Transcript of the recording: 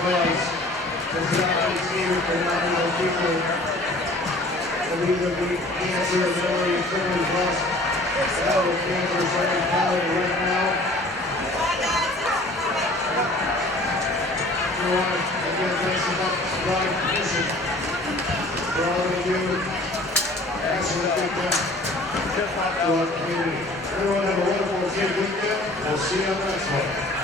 cause. It's not like here for not enough people. Believe that we cancer is already criminally lost. Now cancer is already powered right now. Again, thanks about Ryan Mission for all that you do. Answer the big thing to our community. Everyone have a wonderful good weekend. We'll see you on the next one.